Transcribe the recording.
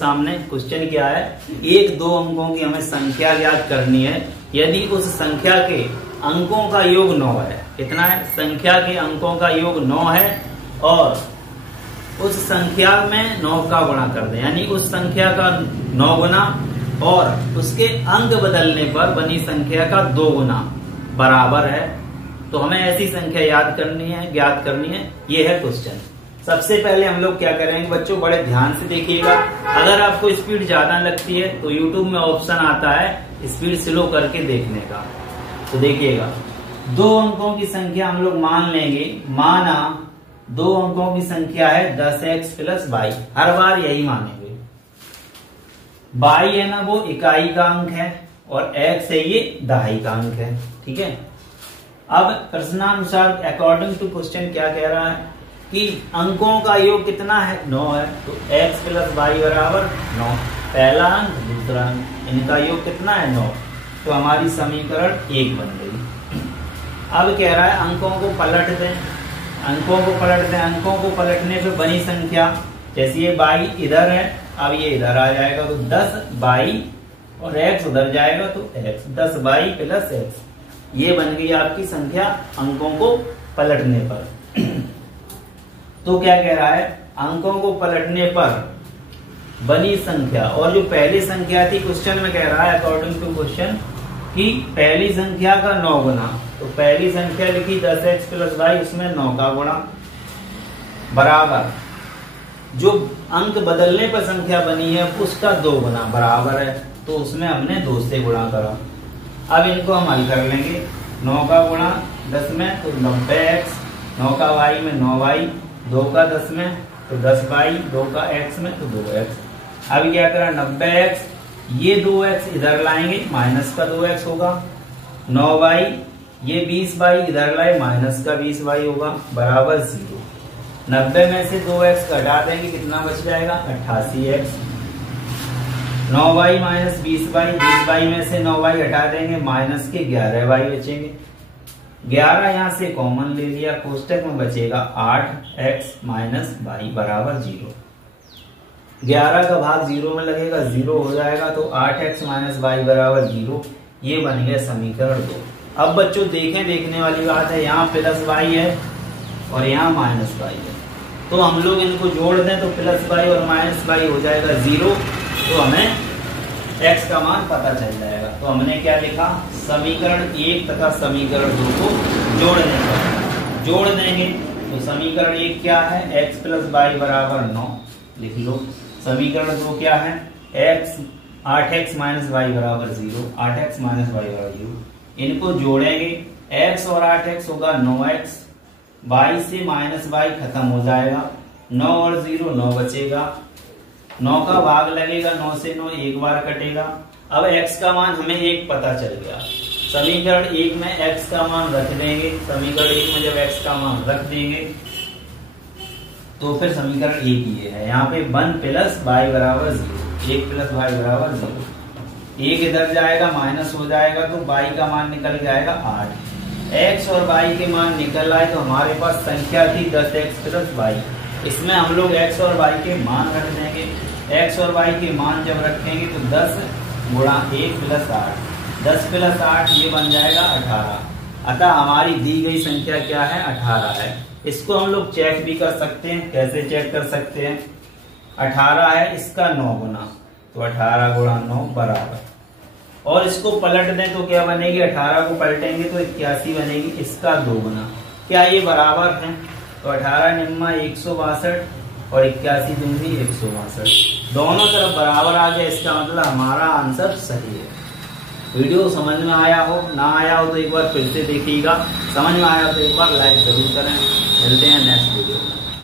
सामने क्वेश्चन क्या है, एक दो अंकों की हमें संख्या ज्ञात करनी है यदि उस संख्या के अंकों का योग 9 है। कितना है? संख्या के अंकों का योग 9 है और उस संख्या में 9 का गुणा कर दें, यानी उस संख्या का 9 गुना और उसके अंक बदलने पर बनी संख्या का 2 गुना बराबर है। तो हमें ऐसी संख्या याद करनी है, ज्ञात करनी है। ये है क्वेश्चन। सबसे पहले हम लोग क्या करेंगे बच्चों, बड़े ध्यान से देखिएगा। अगर आपको स्पीड ज्यादा लगती है तो यूट्यूब में ऑप्शन आता है स्पीड स्लो करके देखने का, तो देखिएगा। 2 अंकों की संख्या हम लोग मान लेंगे, माना 2 अंकों की संख्या है 10x + y। हर बार यही मानेंगे। y है ना वो इकाई का अंक है और x है ये दहाई का अंक है। ठीक है। अब प्रश्नानुसार अकॉर्डिंग टू क्वेश्चन क्या कह रहा है कि अंकों का योग कितना है? 9 है। तो x + y बराबर 9। पहला अंक दूसरा अंक, इनका योग कितना है? 9। तो हमारी समीकरण 1 बन गई। अब कह रहा है अंकों को पलट दें। अंकों को पलट दें। अंकों को पलटने पे बनी संख्या, जैसे ये y इधर है, अब ये इधर आ जाएगा तो 10y और x उधर जाएगा तो x, 10y + x। ये बन गई आपकी संख्या अंकों को पलटने पर। तो क्या कह रहा है, अंकों को पलटने पर बनी संख्या, और जो पहली संख्या थी क्वेश्चन में कह रहा है अकॉर्डिंग टू क्वेश्चन कि पहली संख्या का 9 गुना। तो पहली संख्या लिखी 10x + y, उसमें 9 का गुणा बराबर जो अंक बदलने पर संख्या बनी है उसका 2 गुना बराबर है। तो उसमें हमने 2 से गुणा करा। अब इनको हम हल कर लेंगे। 9 का गुणा 10 में तो 90x, 9 का y में 9y, 2 का 10 में तो 10y, 2 का x में तो 2x। अब क्या करा, 90x, ये 2x इधर लाएंगे, माइनस का 2x होगा। 9y, ये 20y इधर लाए, माइनस का 20y होगा बराबर 0। 90 में से 2x घटा देंगे, कितना बच जाएगा? 88x। 9y - 20y, 20y में से 9y हटा देंगे, माइनस के 11y बचेंगे। 11 यहाँ से कॉमन ले लिया, कोष्टक में बचेगा 8x - y बराबर 0। 11 का भाग 0 में लगेगा, 0 हो जाएगा तो 8x - y बराबर 0। ये बन गया समीकरण 2। अब बच्चों देखें, देखने वाली बात है, यहाँ +y है और यहाँ -y है। तो हम लोग इनको जोड़ दें तो +y और -y हो जाएगा 0। तो हमें x का मान पता चल जाएगा। तो हमने क्या लिखा, समीकरण 1 तथा समीकरण 2 को जोड़ देंगे। तो समीकरण 1 क्या है, x + y बराबर 9 लिख लो। समीकरण 2 क्या है, 8x - y बराबर 0, 8x - y बराबर 0। इनको जोड़ेंगे, x और 8x होगा 9x, y से -y खत्म हो जाएगा, 9 और 0 9 बचेगा। 9 का भाग लगेगा, 9 से 9 एक बार कटेगा। अब x का मान हमें 1 पता चल गया। समीकरण 1 में x का मान रख देंगे। समीकरण 1 में जब x का मान रख देंगे तो फिर समीकरण 1 ये है। यहाँ पे 1 + y बराबर 0, 1 + y बराबर 0। 1 इधर जाएगा, माइनस हो जाएगा तो y का मान निकल जाएगा 8। x और y के मान निकल आए तो हमारे पास संख्या थी 10x + y। इसमें हम लोग x और y के मान रख देंगे। x और y के मान जब रखेंगे तो 10 गुणा 1 + 8, 10 + 8 ये बन जाएगा 18। अतः हमारी दी गई संख्या क्या है, 18 है। इसको हम लोग चेक भी कर सकते हैं। कैसे चेक कर सकते हैं, 18 है, इसका 9 गुना, तो 18 गुणा 9 बराबर, और इसको पलट दें तो क्या बनेगी, 18 को पलटेंगे तो 81 बनेगी, इसका 2 गुना। क्या ये बराबर है? तो 18 निम्मा 162 और 81 दूनी 162, दोनों तरफ बराबर आ गया। इसका मतलब हमारा आंसर सही है। वीडियो समझ में आया हो, ना आया हो तो एक बार फिर से देखिएगा। समझ में आया तो एक बार लाइक जरूर करें। मिलते हैं नेक्स्ट वीडियो में।